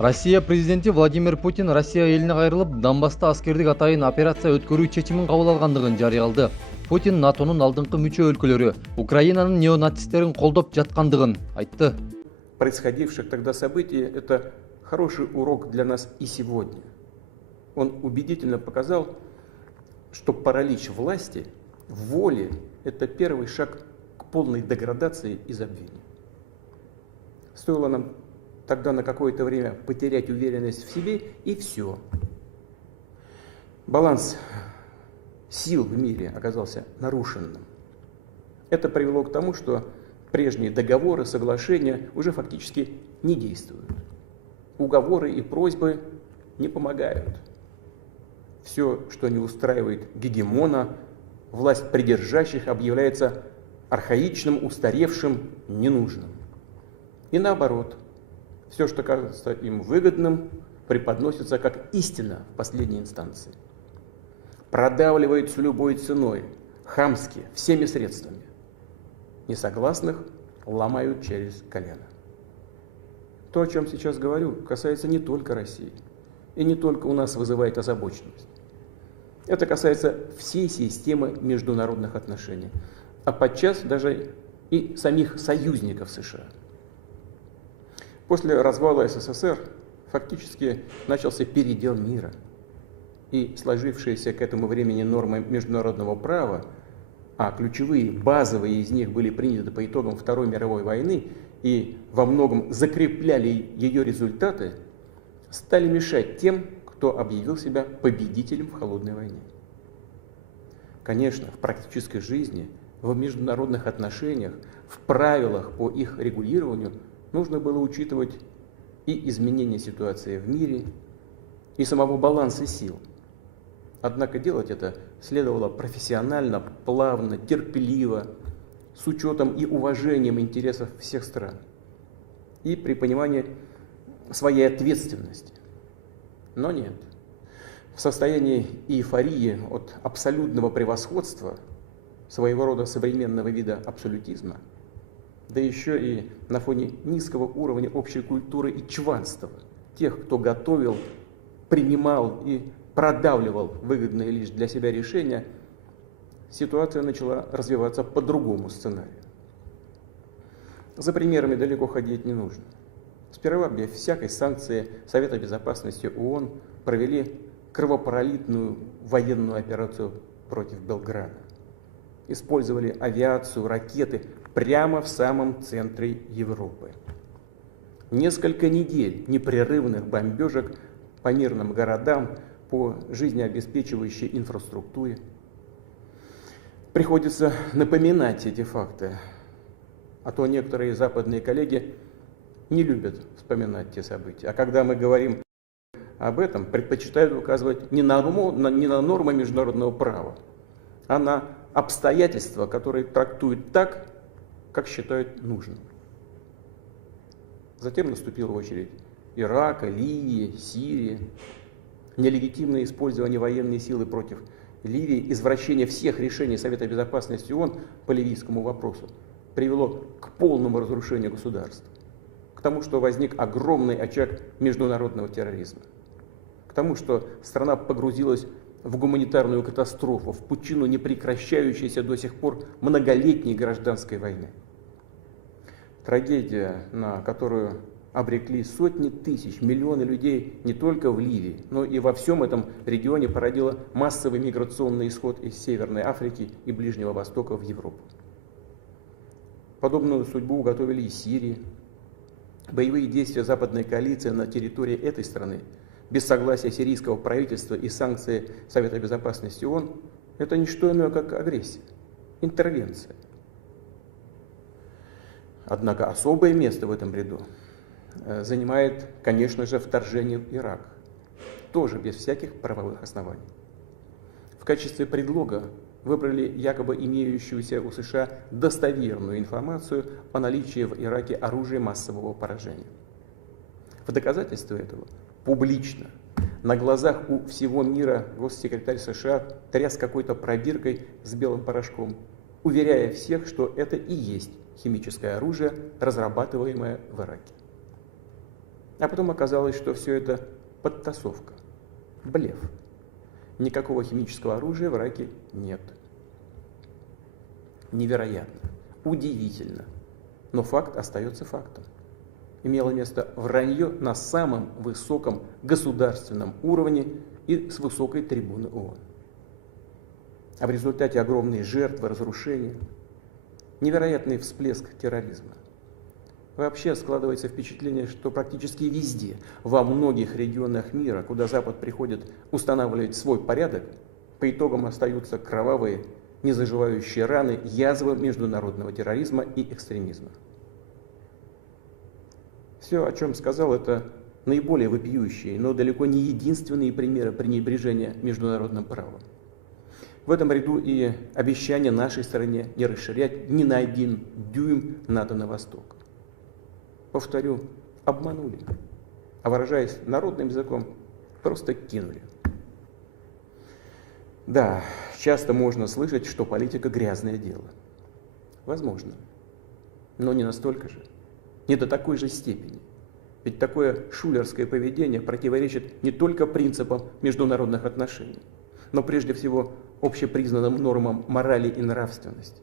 Россия президенти Владимир Путин Россия элине кайрылып, Донбасста аскердик атайын операция өткөрүү чечимин кабыл алгандыгын жарыялады. Путин НАТОнун алдыңкы мүчө өлкөлөрү Украинанын неонацисттерин колдоп жаткандыгын айтты. Происходивших тогда событий – это хороший урок для нас и сегодня. Он убедительно показал, что паралич власти, воли – это первый шаг к полной деградации и забвению. Стоило нам тогда на какое-то время потерять уверенность в себе, и все. Баланс сил в мире оказался нарушенным. Это привело к тому, что прежние договоры, соглашения уже фактически не действуют. Уговоры и просьбы не помогают. Все, что не устраивает гегемона, власть придержащих объявляется архаичным, устаревшим, ненужным. И наоборот, все, что кажется им выгодным, преподносится как истина в последней инстанции. Продавливается любой ценой, хамски, всеми средствами. Несогласных ломают через колено. То, о чем сейчас говорю, касается не только России. И не только у нас вызывает озабоченность. Это касается всей системы международных отношений. А подчас даже и самих союзников США. После развала СССР фактически начался передел мира. И сложившиеся к этому времени нормы международного права, а ключевые, базовые из них были приняты по итогам Второй мировой войны и во многом закрепляли ее результаты, стали мешать тем, кто объявил себя победителем в холодной войне. Конечно, в практической жизни, в международных отношениях, в правилах по их регулированию нужно было учитывать и изменение ситуации в мире, и самого баланса сил. Однако делать это следовало профессионально, плавно, терпеливо, с учетом и уважением интересов всех стран, и при понимании своей ответственности. Но нет. В состоянии эйфории от абсолютного превосходства, своего рода современного вида абсолютизма, да еще и на фоне низкого уровня общей культуры и чванства тех, кто готовил, принимал и продавливал выгодные лишь для себя решения, ситуация начала развиваться по другому сценарию. За примерами далеко ходить не нужно. Сперва, без всякой санкции Совета Безопасности ООН, провели кровопролитную военную операцию против Белграда. Использовали авиацию, ракеты прямо в самом центре Европы. Несколько недель непрерывных бомбежек по мирным городам, по жизнеобеспечивающей инфраструктуре. Приходится напоминать эти факты, а то некоторые западные коллеги не любят вспоминать те события. А когда мы говорим об этом, предпочитают указывать не на нормы международного права, а на обстоятельства, которые трактуют так, как считают нужным. Затем наступила очередь Ирака, Ливии, Сирии. Нелегитимное использование военной силы против Ливии, извращение всех решений Совета Безопасности ООН по ливийскому вопросу привело к полному разрушению государства, к тому, что возник огромный очаг международного терроризма, к тому, что страна погрузилась в гуманитарную катастрофу, в пучину непрекращающейся до сих пор многолетней гражданской войны. Трагедия, на которую обрекли сотни тысяч, миллионы людей не только в Ливии, но и во всем этом регионе, породила массовый миграционный исход из Северной Африки и Ближнего Востока в Европу. Подобную судьбу уготовили и Сирии. Боевые действия западной коалиции на территории этой страны без согласия сирийского правительства и санкции Совета Безопасности ООН – это не что иное, как агрессия, интервенция. Однако особое место в этом ряду занимает, конечно же, вторжение в Ирак, тоже без всяких правовых оснований. В качестве предлога выбрали якобы имеющуюся у США достоверную информацию о наличии в Ираке оружия массового поражения. В доказательство этого публично, на глазах у всего мира, госсекретарь США тряс какой-то пробиркой с белым порошком, уверяя всех, что это и есть химическое оружие, разрабатываемое в Ираке. А потом оказалось, что все это подтасовка, блеф. Никакого химического оружия в Ираке нет. Невероятно, удивительно, но факт остается фактом. Имело место вранье на самом высоком государственном уровне и с высокой трибуны ООН. А в результате огромные жертвы, разрушения, невероятный всплеск терроризма. Вообще складывается впечатление, что практически везде, во многих регионах мира, куда Запад приходит устанавливать свой порядок, по итогам остаются кровавые, незаживающие раны, язвы международного терроризма и экстремизма. Все, о чем сказал, это наиболее вопиющие, но далеко не единственные примеры пренебрежения международным правом. В этом ряду и обещание нашей стране не расширять ни на 1 дюйм НАТО на восток. Повторю, обманули, а выражаясь народным языком, просто кинули. Да, часто можно слышать, что политика грязное дело. Возможно, но не настолько же, не до такой же степени. Ведь такое шулерское поведение противоречит не только принципам международных отношений, но прежде всего общепризнанным нормам морали и нравственности.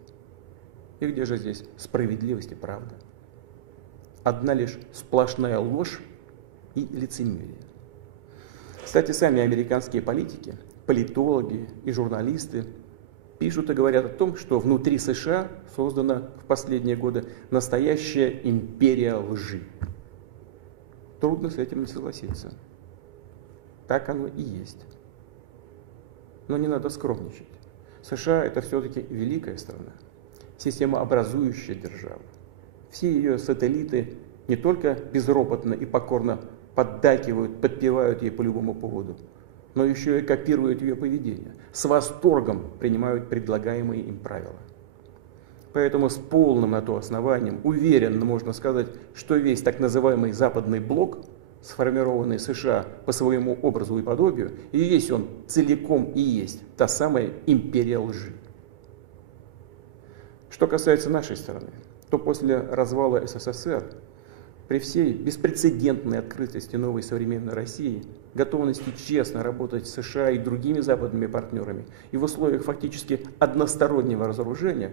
И где же здесь справедливость и правда? Одна лишь сплошная ложь и лицемерие. Кстати, сами американские политики, политологи и журналисты пишут и говорят о том, что внутри США создана в последние годы настоящая империя лжи. Трудно с этим не согласиться. Так оно и есть. Но не надо скромничать. США — это все-таки великая страна, системообразующая держава. Все ее сателлиты не только безропотно и покорно поддакивают, подпевают ей по любому поводу, но еще и копируют ее поведение, с восторгом принимают предлагаемые им правила. Поэтому с полным на то основанием уверенно можно сказать, что весь так называемый Западный блок, сформированный США по своему образу и подобию, и весь он целиком и есть та самая империя лжи. Что касается нашей страны, то после развала СССР, при всей беспрецедентной открытости новой современной России, готовности честно работать с США и другими западными партнерами, и в условиях фактически одностороннего разоружения,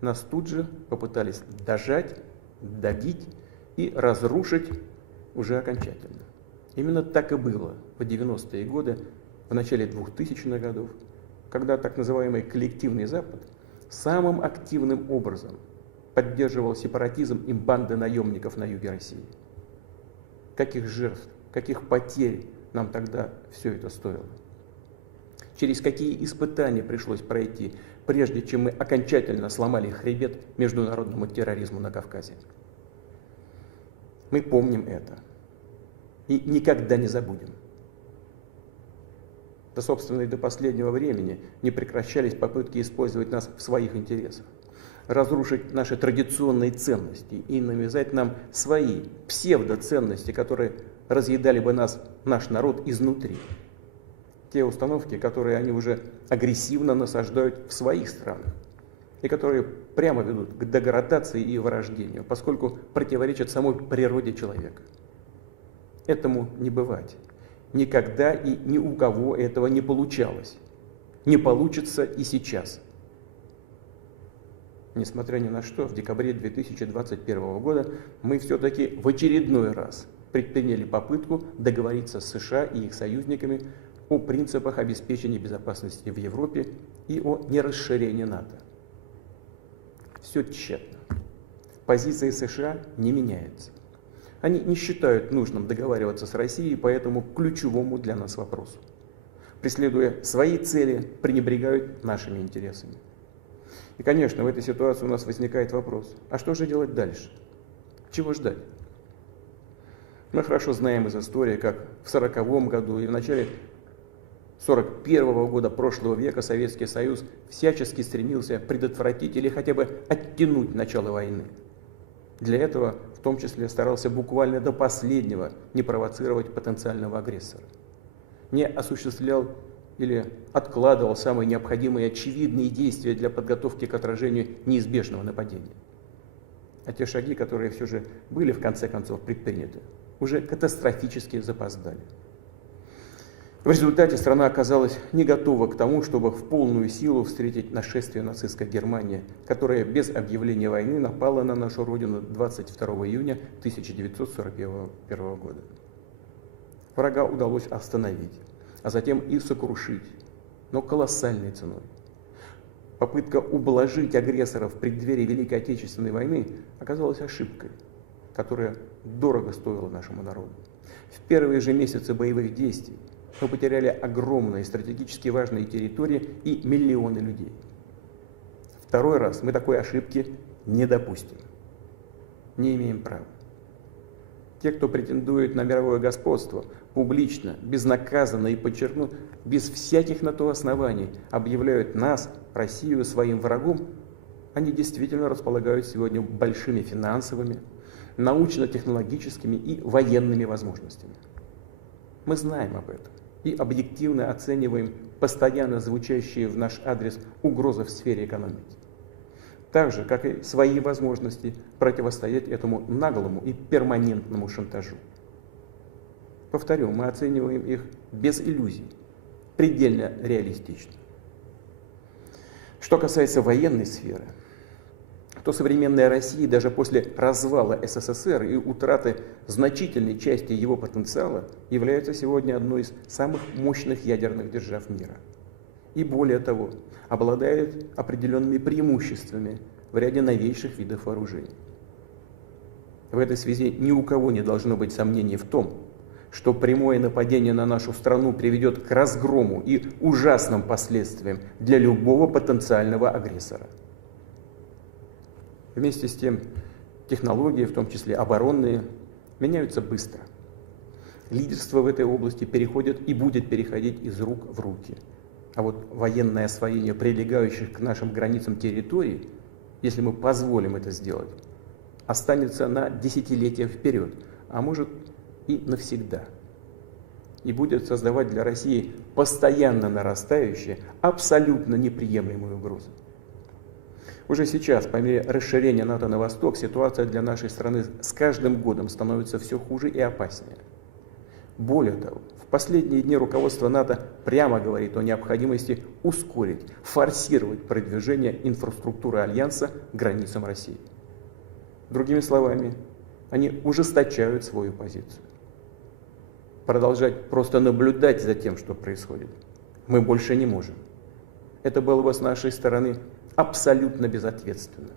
нас тут же попытались дожать, добить и разрушить уже окончательно. Именно так и было в 90-е годы, в начале 2000-х годов, когда так называемый коллективный Запад самым активным образом поддерживал сепаратизм и банды наемников на юге России. Каких жертв, каких потерь нам тогда все это стоило? Через какие испытания пришлось пройти, прежде чем мы окончательно сломали хребет международному терроризму на Кавказе? Мы помним это и никогда не забудем. Да, собственно, и до последнего времени не прекращались попытки использовать нас в своих интересах, разрушить наши традиционные ценности и навязать нам свои псевдоценности, которые разъедали бы нас, наш народ, изнутри. Те установки, которые они уже агрессивно насаждают в своих странах и которые прямо ведут к деградации и вырождению, поскольку противоречат самой природе человека. Этому не бывать. Никогда и ни у кого этого не получалось. Не получится и сейчас. Несмотря ни на что, в декабре 2021 года мы все-таки в очередной раз предприняли попытку договориться с США и их союзниками о принципах обеспечения безопасности в Европе и о нерасширении НАТО. Все тщетно. Позиция США не меняется. Они не считают нужным договариваться с Россией по этому ключевому для нас вопросу. Преследуя свои цели, пренебрегают нашими интересами. И, конечно, в этой ситуации у нас возникает вопрос, а что же делать дальше? Чего ждать? Мы хорошо знаем из истории, как в 1940 году и в начале 1941 года прошлого века Советский Союз всячески стремился предотвратить или хотя бы оттянуть начало войны. Для этого в том числе старался буквально до последнего не провоцировать потенциального агрессора. Не осуществлял или откладывал самые необходимые и очевидные действия для подготовки к отражению неизбежного нападения. А те шаги, которые все же были в конце концов предприняты, уже катастрофически запоздали. В результате страна оказалась не готова к тому, чтобы в полную силу встретить нашествие нацистской Германии, которая без объявления войны напала на нашу родину 22 июня 1941 года. Врага удалось остановить, а затем и сокрушить, но колоссальной ценой. Попытка ублажить агрессора в преддверии Великой Отечественной войны оказалась ошибкой, которая дорого стоила нашему народу. В первые же месяцы боевых действий мы потеряли огромные стратегически важные территории и миллионы людей. Второй раз мы такой ошибки не допустим. Не имеем права. Те, кто претендует на мировое господство, публично, безнаказанно и, подчеркну, без всяких на то оснований объявляют нас, Россию, своим врагом, они действительно располагают сегодня большими финансовыми, научно-технологическими и военными возможностями. Мы знаем об этом и объективно оцениваем постоянно звучащие в наш адрес угрозы в сфере экономики. Так же, как и свои возможности противостоять этому наглому и перманентному шантажу. Повторю, мы оцениваем их без иллюзий, предельно реалистично. Что касается военной сферы, то современная Россия даже после развала СССР и утраты значительной части его потенциала является сегодня одной из самых мощных ядерных держав мира. И более того, обладает определенными преимуществами в ряде новейших видов вооружений. В этой связи ни у кого не должно быть сомнений в том, что прямое нападение на нашу страну приведет к разгрому и ужасным последствиям для любого потенциального агрессора. Вместе с тем, технологии, в том числе оборонные, меняются быстро. Лидерство в этой области переходит и будет переходить из рук в руки. А вот военное освоение прилегающих к нашим границам территорий, если мы позволим это сделать, останется на десятилетия вперед, а может и навсегда. И будет создавать для России постоянно нарастающие, абсолютно неприемлемые угрозы. Уже сейчас, по мере расширения НАТО на восток, ситуация для нашей страны с каждым годом становится все хуже и опаснее. Более того, в последние дни руководство НАТО прямо говорит о необходимости ускорить, форсировать продвижение инфраструктуры Альянса к границам России. Другими словами, они ужесточают свою позицию. Продолжать просто наблюдать за тем, что происходит, мы больше не можем. Это было бы с нашей стороны абсолютно безответственно.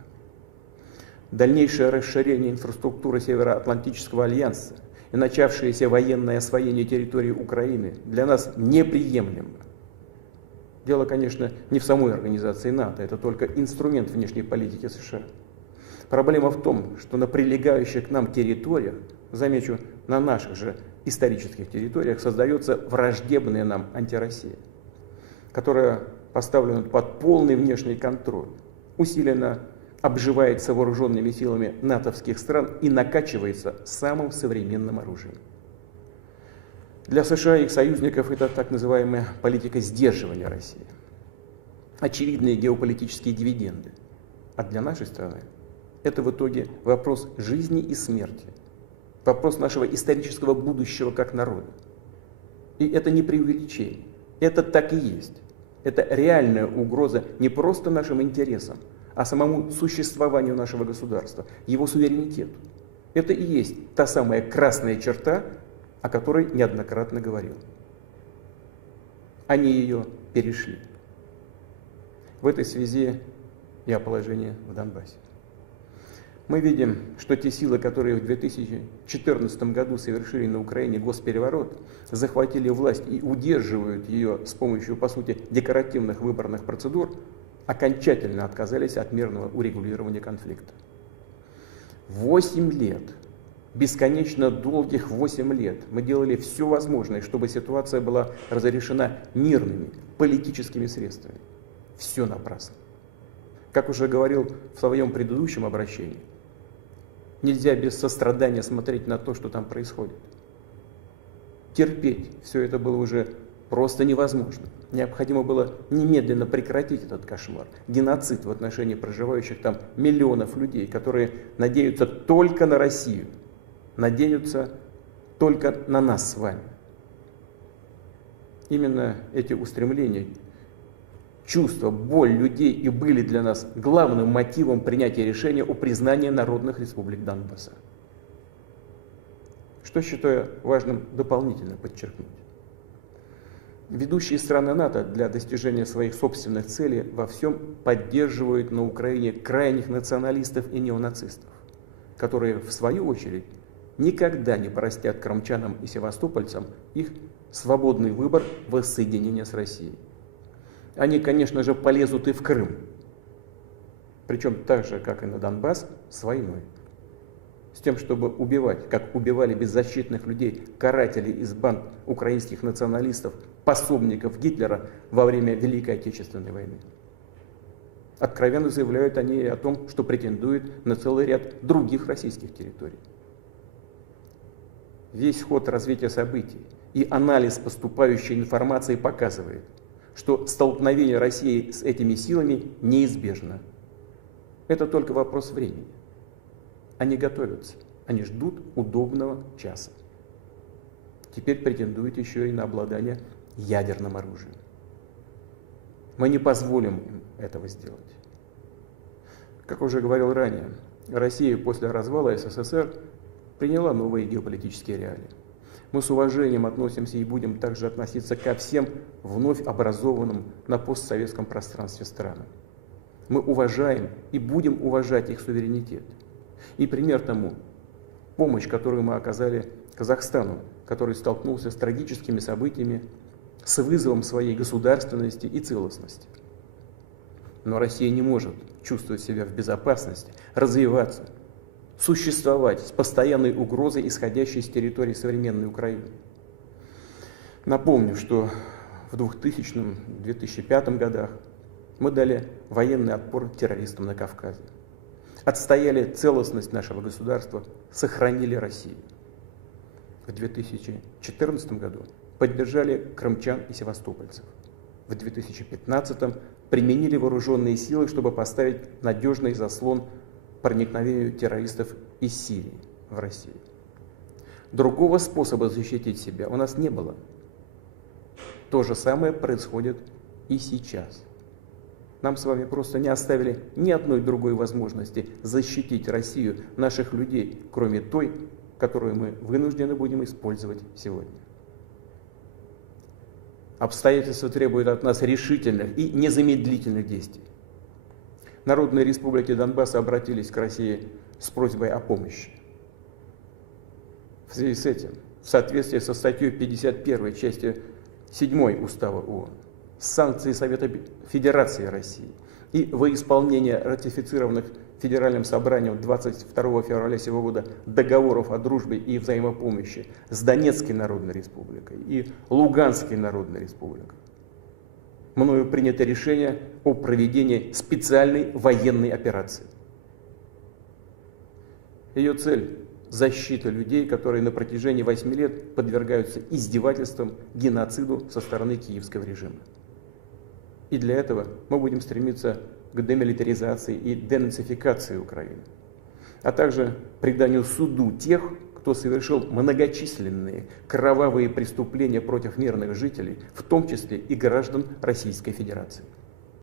Дальнейшее расширение инфраструктуры Североатлантического альянса и начавшееся военное освоение территории Украины для нас неприемлемо. Дело, конечно, не в самой организации НАТО, это только инструмент внешней политики США. Проблема в том, что на прилегающих к нам территориях, замечу, на наших же исторических территориях, создается враждебная нам антироссия, которая поставлена под полный внешний контроль, усиленно обживается вооруженными силами натовских стран и накачивается самым современным оружием. Для США и их союзников это так называемая политика сдерживания России. Очевидные геополитические дивиденды. А для нашей страны это в итоге вопрос жизни и смерти. Вопрос нашего исторического будущего как народа. И это не преувеличение. Это так и есть. Это реальная угроза не просто нашим интересам, а самому существованию нашего государства, его суверенитету. Это и есть та самая красная черта, о которой неоднократно говорил. Они ее перешли. В этой связи и о положении в Донбассе. Мы видим, что те силы, которые в 2014 году совершили на Украине госпереворот, захватили власть и удерживают ее с помощью, по сути, декоративных выборных процедур, окончательно отказались от мирного урегулирования конфликта. 8 лет, бесконечно долгих 8 лет мы делали все возможное, чтобы ситуация была разрешена мирными политическими средствами. Все напрасно. Как уже говорил в своем предыдущем обращении, нельзя без сострадания смотреть на то, что там происходит. Терпеть все это было уже просто невозможно. Необходимо было немедленно прекратить этот кошмар, геноцид в отношении проживающих там миллионов людей, которые надеются только на Россию, надеются только на нас с вами. Именно эти устремления, чувства, боль людей и были для нас главным мотивом принятия решения о признании народных республик Донбасса. Что считаю важным дополнительно подчеркнуть. Ведущие страны НАТО для достижения своих собственных целей во всем поддерживают на Украине крайних националистов и неонацистов, которые, в свою очередь, никогда не простят крымчанам и севастопольцам их свободный выбор воссоединения с Россией. Они, конечно же, полезут и в Крым, причем так же, как и на Донбасс, с войной. С тем, чтобы убивать, как убивали беззащитных людей, каратели из банд украинских националистов, пособников Гитлера во время Великой Отечественной войны. Откровенно заявляют они о том, что претендуют на целый ряд других российских территорий. Весь ход развития событий и анализ поступающей информации показывает, что столкновение России с этими силами неизбежно. Это только вопрос времени. Они готовятся, они ждут удобного часа. Теперь претендуют еще и на обладание ядерным оружием. Мы не позволим им этого сделать. Как уже говорил ранее, Россия после развала СССР приняла новые геополитические реалии. Мы с уважением относимся и будем также относиться ко всем вновь образованным на постсоветском пространстве странам. Мы уважаем и будем уважать их суверенитет. И пример тому – помощь, которую мы оказали Казахстану, который столкнулся с трагическими событиями, с вызовом своей государственности и целостности. Но Россия не может чувствовать себя в безопасности, развиваться, существовать с постоянной угрозой, исходящей с территории современной Украины. Напомню, что в 2000-2005 годах мы дали военный отпор террористам на Кавказе, отстояли целостность нашего государства, сохранили Россию. В 2014 году поддержали крымчан и севастопольцев. В 2015 применили вооруженные силы, чтобы поставить надежный заслон проникновению террористов из Сирии в Россию. Другого способа защитить себя у нас не было. То же самое происходит и сейчас. Нам с вами просто не оставили ни одной другой возможности защитить Россию, наших людей, кроме той, которую мы вынуждены будем использовать сегодня. Обстоятельства требуют от нас решительных и незамедлительных действий. Народные республики Донбасса обратились к России с просьбой о помощи. В связи с этим, в соответствии со статьей 51 части 7 Устава ООН, санкции Совета Федерации России и во исполнение ратифицированных Федеральным собранием 22 февраля сего года договоров о дружбе и взаимопомощи с Донецкой Народной Республикой и Луганской Народной Республикой, мною принято решение о проведении специальной военной операции. Ее цель – защита людей, которые на протяжении 8 лет подвергаются издевательствам, геноциду со стороны киевского режима. И для этого мы будем стремиться к демилитаризации и денацификации Украины, а также преданию суду тех, кто совершил многочисленные кровавые преступления против мирных жителей, в том числе и граждан Российской Федерации.